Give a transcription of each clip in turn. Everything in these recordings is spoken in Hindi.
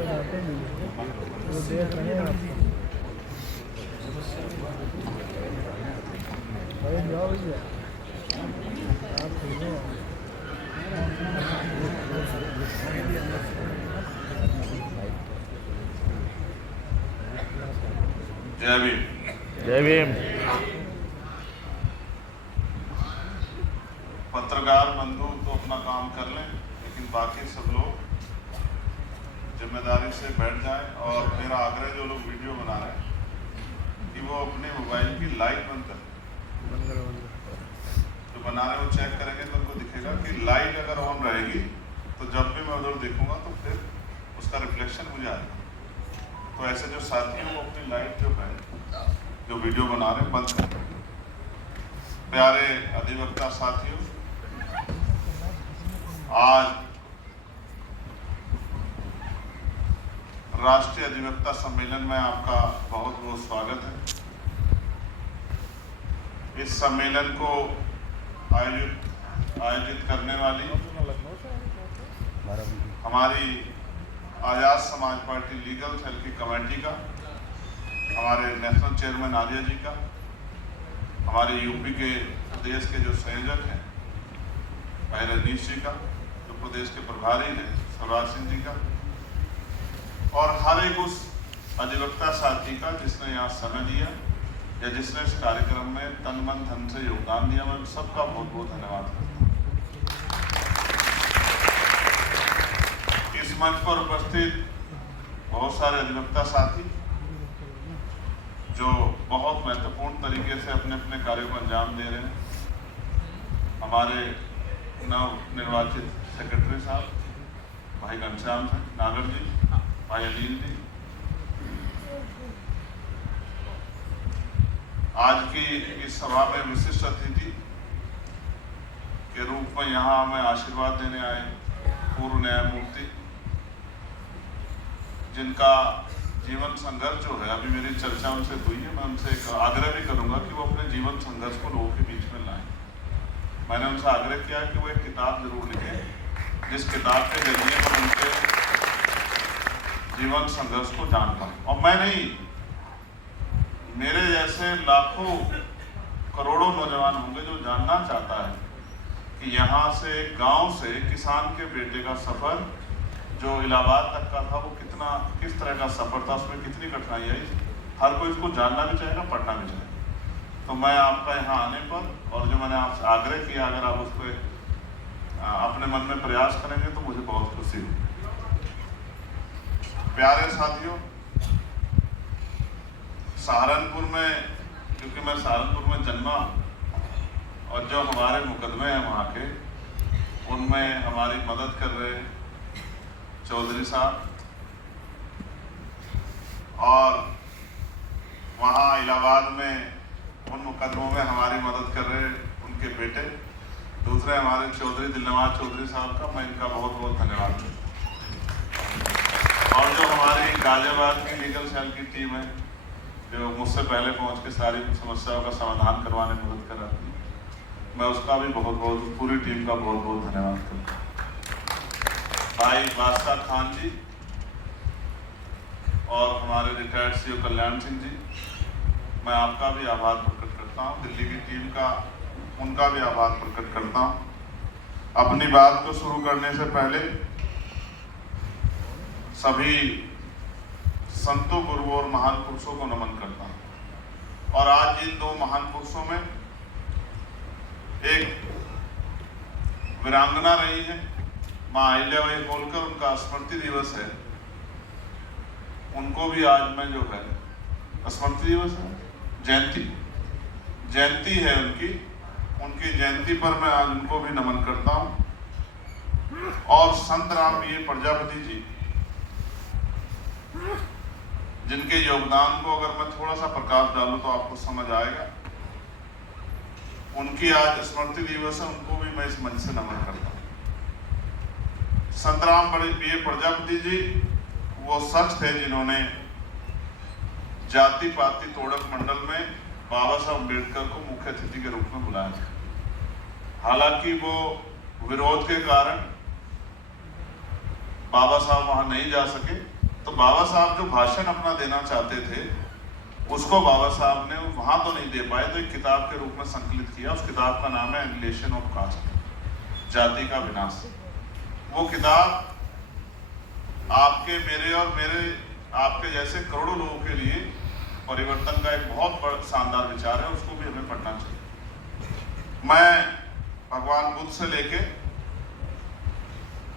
जय भीम। जय भीम। पत्रकार बंधु तो अपना काम कर लें, लेकिन बाकी सब लोग जिम्मेदारी से बैठ जाएं। और मेरा आग्रह जो लोग वीडियो बना रहे हैं कि वो अपने मोबाइल की लाइट बंद करें। जो बना रहे हैं वो चेक करेंगे तो उनको दिखेगा कि लाइट अगर ऑन रहेगी तो जब भी मैं उधर देखूंगा तो फिर उसका रिफ्लेक्शन मुझे आएगा। तो ऐसे जो साथियों को अपनी लाइट जो है जो वीडियो बना रहे हैं बंद करें। प्यारे अधिवक्ता साथियों, आज राष्ट्रीय अधिवक्ता सम्मेलन में आपका बहुत बहुत स्वागत है। इस सम्मेलन को आयोजित करने वाली हमारी Azad Samaj party legal cell की कमेटी का, हमारे नेशनल चेयरमैन आर्या जी का, हमारे यूपी के प्रदेश के जो संयोजक हैं भाई रजनीश जी का, जो प्रदेश के प्रभारी हैं स्वराज सिंह जी का, और हर एक उस अधिवक्ता साथी का जिसने यहाँ समय दिया या जिसने इस कार्यक्रम में तन मन धन से योगदान दिया। मैं सबका बहुत बहुत धन्यवाद करता हूँ। इस मंच पर उपस्थित बहुत सारे अधिवक्ता साथी जो बहुत महत्वपूर्ण तरीके से अपने अपने कार्यों को अंजाम दे रहे हैं। हमारे नव निर्वाचित सेक्रेटरी साहब भाई घनश्याम नागर जी, भाई अनिल जी, आज की इस सभा में विशिष्ट अतिथि के रूप में यहाँ हमें आशीर्वाद देने आए पूर्व न्यायमूर्ति, जिनका जीवन संघर्ष जो है, अभी मेरी चर्चा उनसे हुई है, मैं उनसे एक आग्रह भी करूंगा कि वो अपने जीवन संघर्ष को लोगों के बीच में लाएं। मैंने उनसे आग्रह किया कि वो एक किताब जरूर लिखें जिस किताब के जरिए हम उनके जीवन संघर्ष को जान पाए। और मैं नहीं, मेरे जैसे लाखों करोड़ों नौजवान होंगे जो जानना चाहता है कि यहाँ से गांव से किसान के बेटे का सफर जो इलाहाबाद तक का था वो किस तरह का सफर था, उसमें कितनी कठिनाई आई, हर कोई इसको जानना भी चाहेगा, पढ़ना भी चाहेगा। तो मैं आपका यहाँ आने पर और जो मैंने आपसे आग्रह किया, अगर आप उसको अपने मन में प्रयास करेंगे तो मुझे बहुत खुशी होगी। प्यारे साथियों, सहारनपुर में, क्योंकि मैं सहारनपुर में जन्मा और जो हमारे मुकदमे हैं वहाँ के, उनमें हमारी मदद कर रहे चौधरी साहब, और वहाँ इलाहाबाद में उन मुकदमों में हमारी मदद कर रहे उनके बेटे, दूसरे हमारे चौधरी दिलनवाज चौधरी साहब का मैं इनका बहुत बहुत धन्यवाद करता हूँ। और जो हमारी गाजियाबाद की लीगल सेल की टीम है जो मुझसे पहले पहुँच के सारी समस्याओं का समाधान करवाने में मदद कर रहा थी, मैं उसका भी बहुत बहुत, पूरी टीम का बहुत बहुत धन्यवाद करता हूँ। भाई बादशाह खान जी और हमारे रिटायर्ड सीओ कल्याण सिंह जी, मैं आपका भी आभार प्रकट करता हूँ। दिल्ली की टीम का, उनका भी आभार प्रकट करता हूँ। अपनी बात को शुरू करने से पहले सभी संतों, गुरुओं और महान पुरुषों को नमन करता हूँ। और आज इन दो महान पुरुषों में एक वीरांगना रही है माँ अहिल्याबाई होलकर, उनका स्मृति दिवस है। उनको भी आज मैं जो है, स्मृति दिवस है, जयंती है उनकी जयंती पर मैं आज उनको भी नमन करता हूँ। और संत राम ये प्रजापति जी, जिनके योगदान को अगर मैं थोड़ा सा प्रकाश डालूं तो आपको समझ आएगा। उनकी आज स्मृति दिवस है, उनको भी मैं इस मंच से नमन करता हूँ। संत राम प्रजापति जी वो शख्स थे जिन्होंने जाति पाति तोड़क मंडल में बाबा साहब अम्बेडकर को मुख्य अतिथि के रूप में बुलाया था। हालांकि वो विरोध के कारण बाबा साहब वहां नहीं जा सके, तो बाबा साहब जो भाषण अपना देना चाहते थे उसको बाबा साहब ने वहां तो नहीं दे पाए, तो एक किताब के रूप में संकलित किया। उस किताब का नाम है एनिहिलेशन ऑफ कास्ट, जाति का विनाश। वो किताब आपके, मेरे और मेरे आपके जैसे करोड़ों लोगों के लिए परिवर्तन का एक बहुत बड़ा शानदार विचार है, उसको भी हमें पढ़ना चाहिए। मैं भगवान बुद्ध से लेके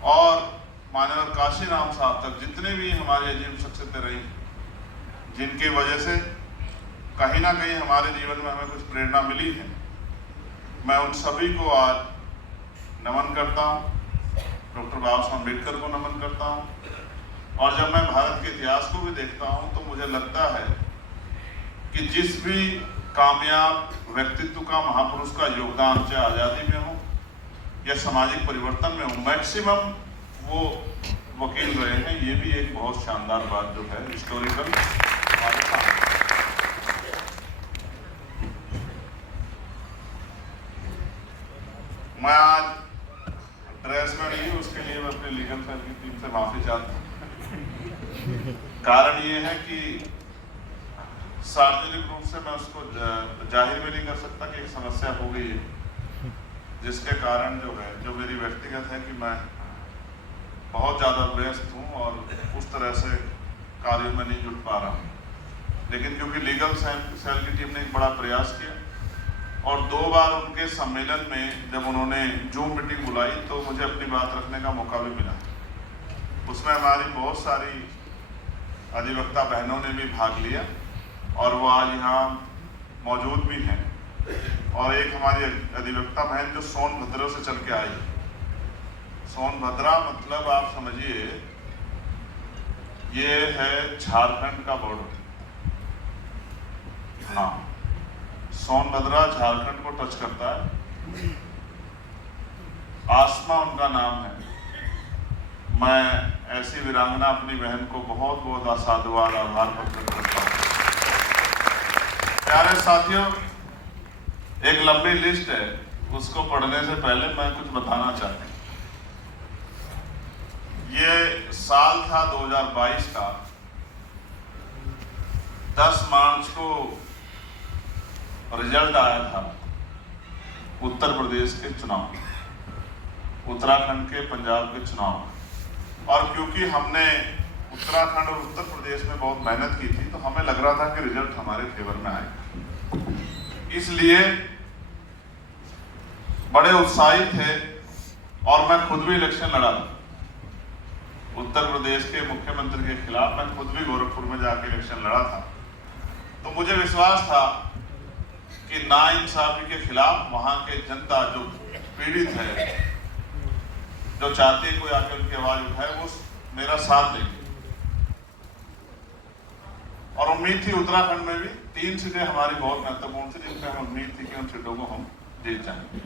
और माननीय काशीराम साहब तक जितने भी हमारी अजीब शख्सियतें रही, जिनकी वजह से कहीं ना कहीं हमारे जीवन में हमें कुछ प्रेरणा मिली है, मैं उन सभी को आज नमन करता हूँ। डॉक्टर बाबा साहब अम्बेडकर को नमन करता हूँ। और जब मैं भारत के इतिहास को भी देखता हूँ तो मुझे लगता है कि जिस भी कामयाब व्यक्तित्व का, महापुरुष का योगदान चाहे आज़ादी में हो या सामाजिक परिवर्तन में हो, मैक्सिमम वो वकील रहे हैं। ये भी एक बहुत शानदार बात जो है हिस्टोरिकल हमारे सामने। मैं आज ड्रेस में नहीं हूँ, उसके लिए मैं अपने लीगल सेल की टीम से माफी चाहता हूँ। कारण ये है कि सार्वजनिक रूप से मैं उसको जाहिर भी नहीं कर सकता कि एक समस्या हो गई है, जिसके कारण जो है, जो मेरी व्यक्तिगत है कि मैं बहुत ज़्यादा व्यस्त हूँ और उस तरह से कार्यों में नहीं जुट पा रहा हूँ। लेकिन क्योंकि लीगल सेल की टीम ने एक बड़ा प्रयास किया और 2 बार उनके सम्मेलन में जब उन्होंने जूम मीटिंग बुलाई तो मुझे अपनी बात रखने का मौका भी मिला। उसमें हमारी बहुत सारी अधिवक्ता बहनों ने भी भाग लिया और वो आज यहाँ मौजूद भी हैं। और एक हमारी अधिवक्ता बहन जो सोनभद्र से चल के आई। सोनभद्रा मतलब आप समझिए ये है झारखंड का बॉर्डर। हाँ, सोनभद्रा झारखंड को टच करता है। आसमा उनका नाम है। मैं ऐसी वीरांगना अपनी बहन को बहुत बहुत साधुवाद, आभार प्रकट करता हूँ। प्यारे साथियों, एक लंबी लिस्ट है, उसको पढ़ने से पहले मैं कुछ बताना चाहता हूँ। ये साल था 2022 का। 10 मार्च को रिजल्ट आया था उत्तर प्रदेश के चुनाव, उत्तराखंड के, पंजाब के चुनाव। और क्योंकि हमने उत्तराखंड और उत्तर प्रदेश में बहुत मेहनत की थी तो हमें लग रहा था कि रिजल्ट हमारे फेवर में आएगा, इसलिए बड़े उत्साहित थे। और मैं खुद भी इलेक्शन लड़ा था उत्तर प्रदेश के मुख्यमंत्री के खिलाफ। मैं खुद भी गोरखपुर में जाके इलेक्शन लड़ा था। तो मुझे विश्वास था कि नाइंसाफी के खिलाफ वहां के जनता जो पीड़ित है, जो चाहते हैं कोई आके उनकी आवाज उठाए, वो मेरा साथ देंगे। और उम्मीद थी उत्तराखंड में भी 3 सीटें हमारी बहुत महत्वपूर्ण थी, जिनसे हमें उम्मीद थी कि उन सीटों को हम जीत जाएंगे।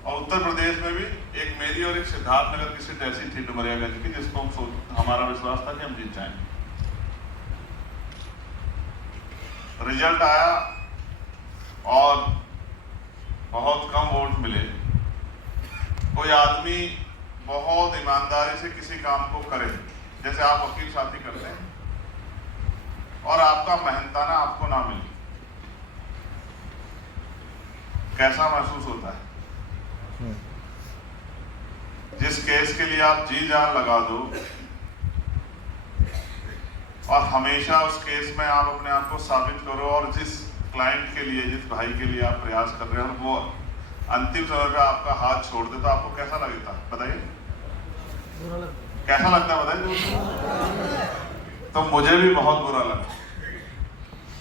और उत्तर प्रदेश में भी एक मेरी और एक सिद्धार्थनगर की सीट ऐसी थी डुमरियागंज की, जिसको हमारा विश्वास था कि हम जीत जाएंगे। रिजल्ट आया और बहुत कम वोट मिले। कोई आदमी बहुत ईमानदारी से किसी काम को करे, जैसे आप वकील साथी करते हैं, और आपका मेहनताना आपको ना मिले, कैसा महसूस होता है? जिस केस के लिए आप जी जान लगा दो और हमेशा उस केस में आप अपने आप को साबित करो, और जिस क्लाइंट के लिए, जिस भाई के लिए आप प्रयास कर रहे हो, वो अंतिम समय पे आपका हाथ छोड़ दे, तो आपको कैसा लगता है बताइए? कैसा लगता है बताइए? तो मुझे भी बहुत बुरा लगा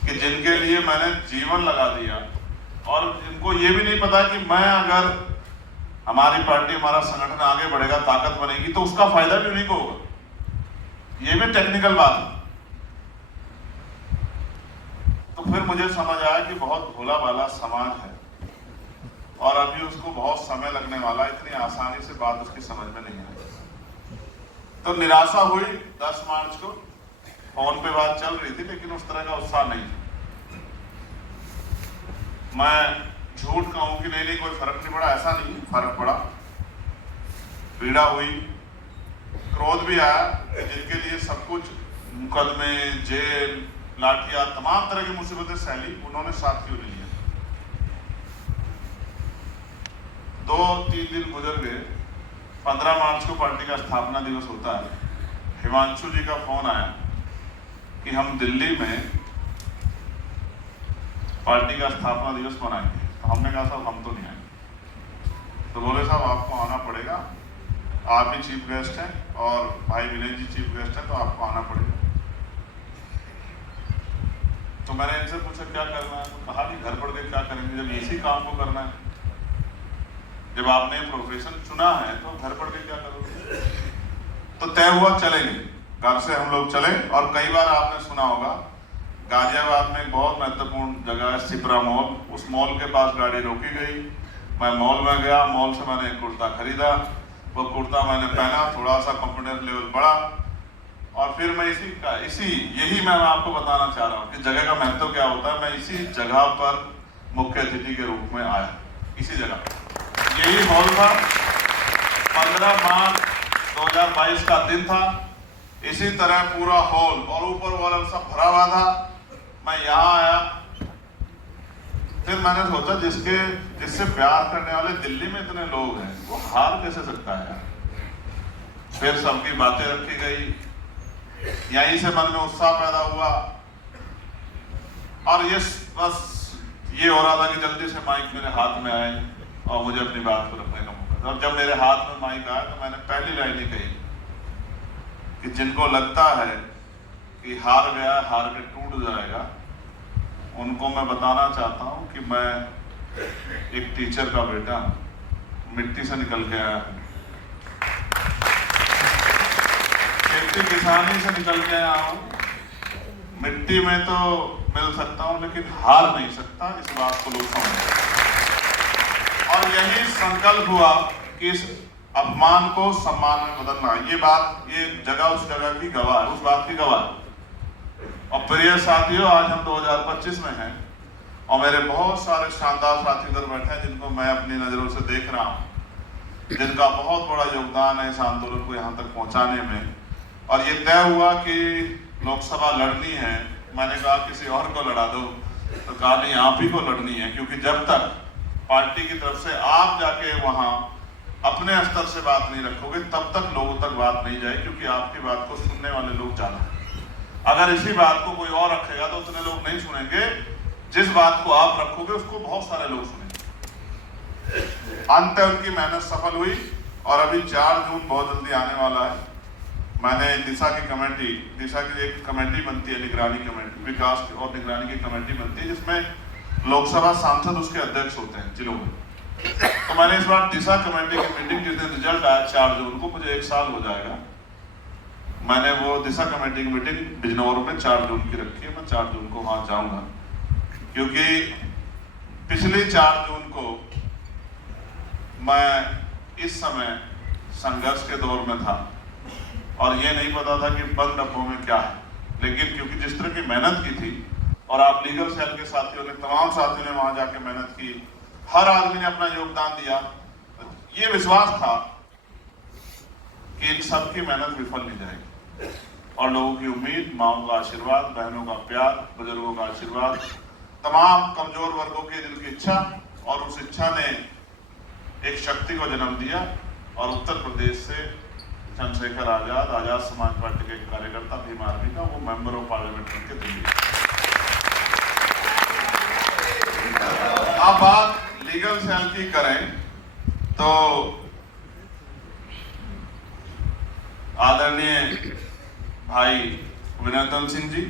कि जिनके लिए मैंने जीवन लगा दिया और जिनको ये भी नहीं पता कि मैं अगर हमारी पार्टी, हमारा संगठन आगे बढ़ेगा, ताकत बनेगी, तो उसका फायदा भी उन्हीं को होगा। ये भी टेक्निकल बात है। तो फिर मुझे समझ आया कि बहुत भोला भाला समाज है और अभी उसको बहुत समय लगने वाला है, इतनी आसानी से बात उसकी समझ में नहीं आई। तो निराशा हुई। 10 मार्च को फोन पे बात चल रही थी, लेकिन उस तरह का उत्साह नहीं था। मैं झूठ कहूं कि नहीं कोई फर्क नहीं पड़ा, ऐसा नहीं, फर्क पड़ा, पीड़ा हुई, क्रोध भी आया, जिनके लिए सब कुछ, मुकदमे, जेल, लाठियां, तमाम तरह की मुसीबतें सहली, उन्होंने साथ क्यों नहीं लिया। 2-3 दिन गुजर गए। 15 मार्च को पार्टी का स्थापना दिवस होता है। हिमांशु जी का फोन आया कि हम दिल्ली में पार्टी का स्थापना दिवस मनाएंगे। तो हमने कहा साहब हम तो नहीं आएंगे। तो बोले साहब आपको आना पड़ेगा, आप ही चीफ गेस्ट हैं और भाई विनय जी चीफ गेस्ट हैं, तो आपको आना पड़ेगा। तो मैंने इनसे पूछा क्या करना है, तो कहा कि घर पड़ के क्या करेंगे जब इसी काम को करना है, जब आपने प्रोफेशन चुना है तो घर पड़ के क्या करोगे। तो तय हुआ चलेंगे, घर से हम लोग चले। और कई बार आपने सुना होगा गाजियाबाद में एक बहुत महत्वपूर्ण जगह है सिपरा मॉल, उस मॉल के पास गाड़ी रोकी गई। मैं मॉल में गया, मॉल से मैंने एक कुर्ता खरीदा, वो कुर्ता मैंने पहना, थोड़ा सा कॉन्फिडेंस लेवल बढ़ा, और फिर मैं यही मैं आपको बताना चाह रहा हूँ कि जगह का महत्व क्या होता है। मैं इसी जगह पर मुख्य अतिथि के रूप में आया, इसी जगह, यही मॉल था। 15 मार्च 2022 का दिन था। इसी तरह पूरा हॉल और ऊपर वाला सब भरा हुआ था। मैं यहाँ आया, फिर मैंने सोचा जिससे प्यार करने वाले दिल्ली में इतने लोग हैं, वो हार कैसे सकता है यार। फिर सबकी बातें रखी गई, यहीं से मन में उत्साह पैदा हुआ, और बस ये हो रहा था कि जल्दी से माइक मेरे हाथ में आए और मुझे अपनी बात को रखने का मौका था। और जब मेरे हाथ में माइक आया तो मैंने पहली लाइन ही कही कि जिनको लगता है कि हार गया, हार के टूट जाएगा, उनको मैं बताना चाहता हूं कि मैं एक टीचर का बेटा हूं, मिट्टी से निकल के आया हूं, खेती किसानी से निकल के आया हूं। मिट्टी में तो मिल सकता हूं लेकिन हार नहीं सकता, इस बात को लोग समझें। और यही संकल्प हुआ कि इस अपमान को सम्मान में बदलना। ये जगह उस जगह की गवाह है, उस बात की गवाह है। और प्रिय साथियों, आज हम 2025 में हैं और मेरे बहुत सारे शानदार साथी इधर बैठे हैं जिनको मैं अपनी नजरों से देख रहा हूं, जिनका बहुत बड़ा योगदान है इस आंदोलन को यहाँ तक पहुंचाने में। और ये तय हुआ कि लोकसभा लड़नी है। मैंने कहा किसी और को लड़ा दो, तो कहा नहीं आप ही को लड़नी है, क्योंकि जब तक पार्टी की तरफ से आप जाके वहां अपने स्तर से बात नहीं रखोगे तब तक लोगों तक बात नहीं जाए, क्योंकि आपकी बात को सुनने वाले लोग ज्यादा हैं। अगर इसी बात को कोई और रखेगा तो उतने लोग नहीं सुनेंगे, जिस बात को आप रखोगे उसको बहुत सारे लोग सुनेंगे। अंत उनकी मेहनत सफल हुई और अभी 4 जून बहुत जल्दी आने वाला है। मैंने दिशा की एक कमेटी बनती है, निगरानी कमेटी, विकास और निगरानी की कमेटी बनती है, जिसमें लोकसभा सांसद उसके अध्यक्ष होते हैं जिलों में। तो मैंने इस बार दिशा कमेटी की मीटिंग, जिस दिन रिजल्ट आया 4 जून को, मुझे 1 साल हो जाएगा, मैंने वो दिशा कमेटी की मीटिंग बिजनौर में 4 जून की रखी है। मैं 4 जून को वहां जाऊंगा, क्योंकि पिछली 4 जून को मैं इस समय संघर्ष के दौर में था और ये नहीं पता था कि बंद डब्बों में क्या है, लेकिन क्योंकि जिस तरह की मेहनत की थी, और आप लीगल सेल के साथियों ने, तमाम साथियों ने वहां जाके मेहनत की, हर आदमी ने अपना योगदान दिया, ये विश्वास था कि इन सबकी मेहनत विफल नहीं जाएगी। और लोगों की उम्मीद, माओं का आशीर्वाद, बहनों का प्यार, बुजुर्गों का आशीर्वाद, तमाम कमजोर वर्गों की दिल की इच्छा, और उस इच्छा ने एक शक्ति को जन्म दिया। और उत्तर प्रदेश से चंद्रशेखर आजाद समाज पार्टी के कार्यकर्ता, भीम आर्मी का, वो मेंबर ऑफ पार्लियामेंट बनके दिल्ली। अब बात लीगल सेल की करें तो आदरणीय भाई विनय सिंह जी,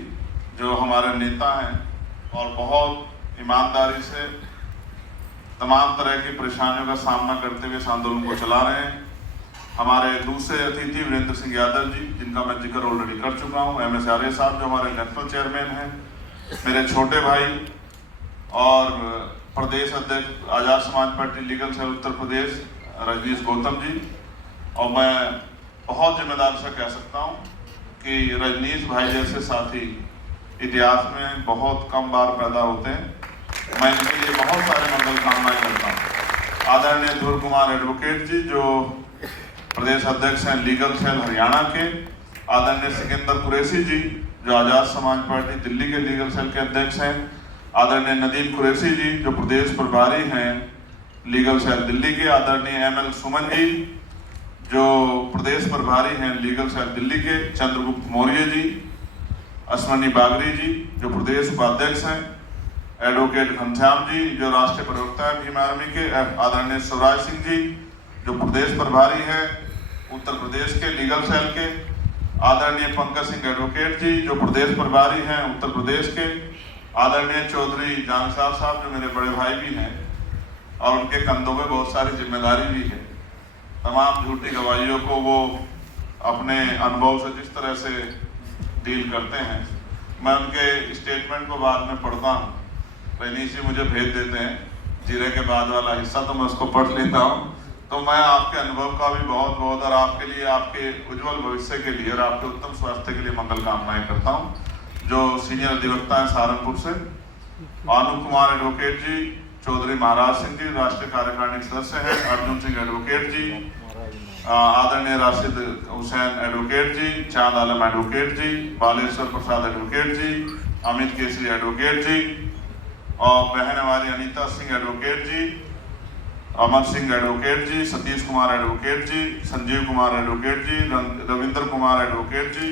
जो हमारे नेता हैं और बहुत ईमानदारी से तमाम तरह की परेशानियों का सामना करते हुए इस आंदोलन को चला रहे हैं। हमारे दूसरे अतिथि वीरेंद्र सिंह यादव जी, जिनका मैं जिक्र ऑलरेडी कर चुका हूँ, MS आर्य साहब जो हमारे नेशनल चेयरमैन हैं, मेरे छोटे भाई और प्रदेश अध्यक्ष Azad Samaj party legal cell Uttar Pradesh Rajneesh Gautam ji. और मैं बहुत जिम्मेदार से कह सकता हूँ कि रजनीश भाई जैसे साथी इतिहास में बहुत कम बार पैदा होते हैं। मैं इनके लिए बहुत सारे मंगल कामनाएं करता हूँ। आदरणीय ध्रुव कुमार एडवोकेट जी, जो प्रदेश अध्यक्ष हैं लीगल सेल हरियाणा के आदरणीय सिकंदर कुरैशी जी, जो आज़ाद समाज पार्टी दिल्ली के लीगल सेल के अध्यक्ष हैं। आदरणीय नदीम कुरैशी जी, जो प्रदेश प्रभारी हैं लीगल सेल दिल्ली के। आदरणीय ML सुमन जी, जो प्रदेश प्रभारी हैं लीगल सेल दिल्ली के। चंद्रगुप्त मौर्य जी, अश्वनी बागरी जी, जो प्रदेश उपाध्यक्ष हैं। एडवोकेट घनश्याम जी, जो राष्ट्रीय प्रवक्ता हैं भीम आर्मी के। आदरणीय शिवराज सिंह जी, जो प्रदेश प्रभारी हैं उत्तर प्रदेश के लीगल सेल के। आदरणीय पंकज सिंह एडवोकेट जी, जो प्रदेश प्रभारी हैं उत्तर प्रदेश के। आदरणीय चौधरी जानसार साहब, जो मेरे बड़े भाई भी हैं और उनके कंधों में बहुत सारी जिम्मेदारी भी है। तमाम झूठी गवाहियों को वो अपने अनुभव से जिस तरह से डील करते हैं, मैं उनके स्टेटमेंट को बाद में पढ़ता हूँ। रजनी जी मुझे भेज देते हैं जीरे के बाद वाला हिस्सा, तो मैं उसको पढ़ लेता हूँ। तो मैं आपके अनुभव का भी बहुत बहुत और आपके लिए, आपके उज्जवल भविष्य के लिए और आपके उत्तम स्वास्थ्य के लिए मंगल कामनाएं करता हूँ। जो सीनियर अधिवक्ता हैं सहारनपुर से, आनूप कुमार एडवोकेट जी, चौधरी महाराज सिंह जी, राष्ट्रीय कार्यकारिणी सदस्य हैं। अर्जुन सिंह एडवोकेट जी, आदरणीय राशिद हुसैन एडवोकेट जी, चांद आलम एडवोकेट जी, बालेश्वर प्रसाद एडवोकेट जी, अमित केसरी एडवोकेट जी, और बहन हमारी अनीता सिंह एडवोकेट जी, अमर सिंह एडवोकेट जी, सतीश कुमार एडवोकेट जी, संजीव कुमार एडवोकेट जी, रविंद्र कुमार एडवोकेट जी,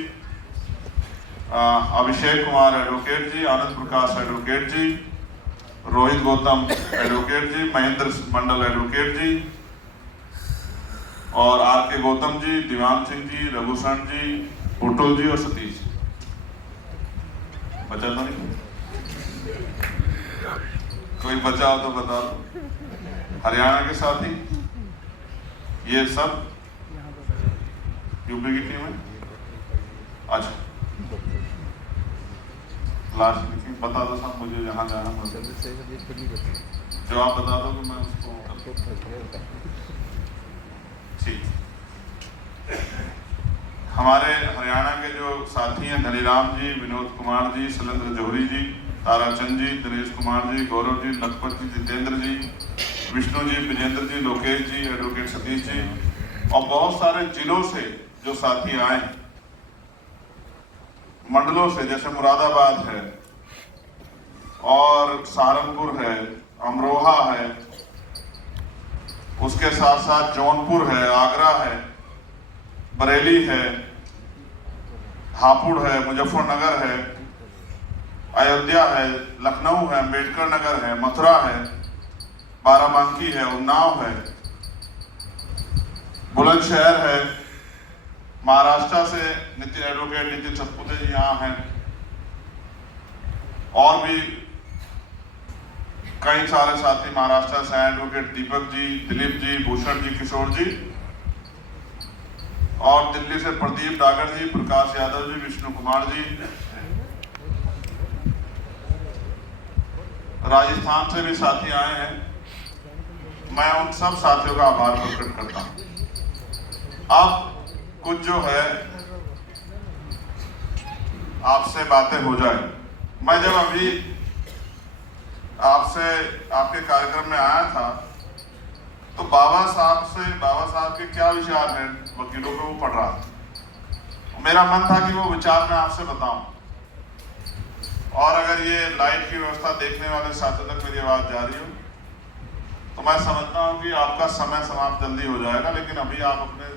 अभिषेक कुमार एडवोकेट जी, आनंद प्रकाश एडवोकेट जी, रोहित गौतम एडवोकेट जी, महेंद्र मंडल एडवोकेट जी, और RK गौतम जी, दीवान सिंह जी, रघुशरण जी, बुटुल जी और सतीश। बचा तो नहीं? कोई बचा हो तो बता दो। हरियाणा के साथी ये सब यूपी की टीम है। अच्छा, लास्ट मीटिंग बता दो सब मुझे, जहाँ जाना जो आप बता दो तो मैं उसको ठीक। हमारे हरियाणा के जो साथी हैं धनीराम जी, विनोद कुमार जी, शैलेंद्र जौहरी जी, ताराचंद जी, दिनेश कुमार जी, गौरव जी, लखपत जी, जितेंद्र जी, विष्णु जी, विजेंद्र जी, लोकेश जी, एडवोकेट सतीश जी, और बहुत सारे जिलों से जो साथी आए, मंडलों से, जैसे मुरादाबाद है और सहारनपुर है, अमरोहा है, उसके साथ साथ जौनपुर है, आगरा है, बरेली है, हापुड़ है, मुजफ्फरनगर है, अयोध्या है, लखनऊ है, अम्बेडकर नगर है, मथुरा है, बाराबंकी है, उन्नाव है, बुलंदशहर है। महाराष्ट्र से नितिन एडवोकेट नितिन सतपुते जी यहाँ हैं, और भी कई सारे साथी महाराष्ट्र से एडवोकेट दीपक जी, दिलीप जी, भूषण जी, किशोर जी, और दिल्ली से प्रदीप डागर जी, प्रकाश यादव जी, विष्णु कुमार जी, राजस्थान से भी साथी आए हैं। मैं उन सब साथियों का आभार प्रकट करता हूं। अब कुछ जो है आपसे बातें हो जाए। मैं जब अभी आपसे आपके कार्यक्रम में आया था तो बाबा साहब के क्या विचार हैं वकीलों को, वो पढ़ रहा था। मेरा मन था कि वो विचार मैं आपसे बताऊं, और अगर ये लाइट की व्यवस्था देखने वाले साथियों तक मेरी आवाज जा रही हो तो मैं समझता हूं कि आपका समय समाप्त जल्दी हो जाएगा, लेकिन अभी आप अपने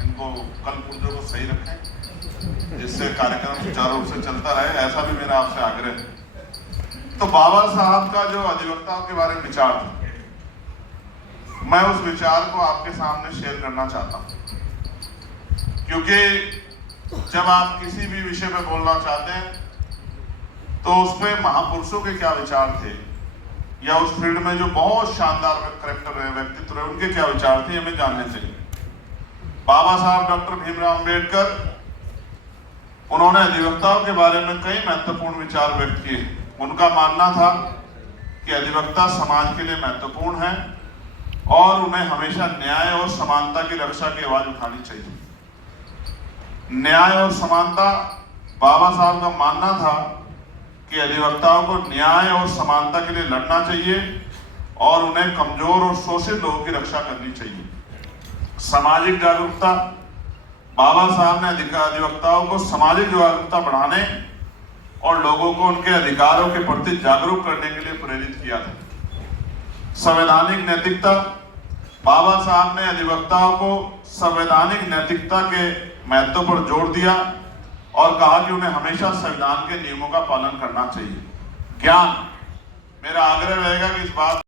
इनको कल पुर्जों को सही रखें जिससे कार्यक्रम सुचारू रूप से चलता रहे, ऐसा भी मेरा आपसे आग्रह है। तो बाबा साहब का जो अधिवक्ताओं के बारे में विचार था, मैं उस विचार को आपके सामने शेयर करना चाहता हूं, क्योंकि जब आप किसी भी विषय में बोलना चाहते हैं तो उसमें महापुरुषों के क्या विचार थे, या उस फील्ड में जो बहुत शानदार कैरेक्टर रहे, व्यक्तित्व रहे, उनके क्या विचार थे, हमें जानने चाहिए। बाबा साहब डॉक्टर भीमराव अंबेडकर, उन्होंने अधिवक्ताओं के बारे में कई महत्वपूर्ण विचार व्यक्त किए। उनका मानना था कि अधिवक्ता समाज के लिए महत्वपूर्ण है और उन्हें हमेशा न्याय और समानता की रक्षा की आवाज उठानी चाहिए। न्याय और समानता, बाबा साहब का मानना था कि अधिवक्ताओं को न्याय और समानता के लिए लड़ना चाहिए और उन्हें कमजोर और शोषित लोगों की रक्षा करनी चाहिए। सामाजिक जागरूकता, बाबा साहब ने अधिवक्ताओं को सामाजिक जागरूकता बढ़ाने और लोगों को उनके अधिकारों के प्रति जागरूक करने के लिए प्रेरित किया था। संवैधानिक नैतिकता, बाबा साहब ने अधिवक्ताओं को संवैधानिक नैतिकता के महत्व पर जोर दिया और कहा कि उन्हें हमेशा संविधान के नियमों का पालन करना चाहिए। ज्ञान, मेरा आग्रह रहेगा कि इस बात